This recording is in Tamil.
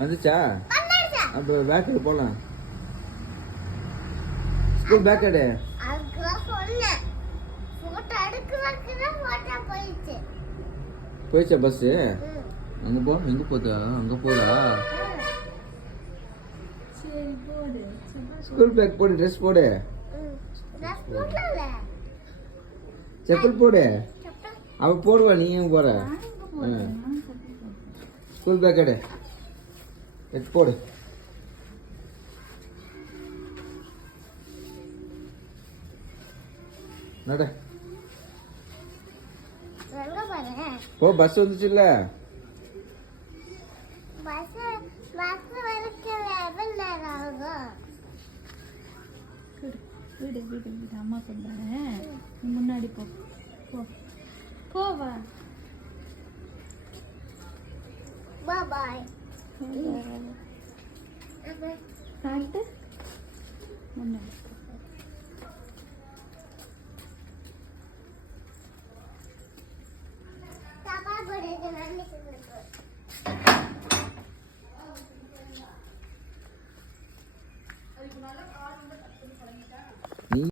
வந்துச்சா? அப்போ பேக் எடு போகலாம். ஸ்கூல் பேக் எடு. போயிடுச்சா பஸ்ஸு? அங்கே போ. எங்கே போதா? அங்கே போதா? ஸ்கூல் பேக் போடு, ட்ரெஸ் போடு, செப்பல் போடு. அவ போடுவா, நீ எங்க போற? ஸ்கூல் பேக் எடு, போடு. நட போ, பஸ் வந்துச்சுல்ல. வீடு வீடு வீடு அம்மா சொல்றேன். நீ முன்னாடி போ போ போவா. பாய் காட்டு முன்னாடி. பாப்பா போடுறது நான்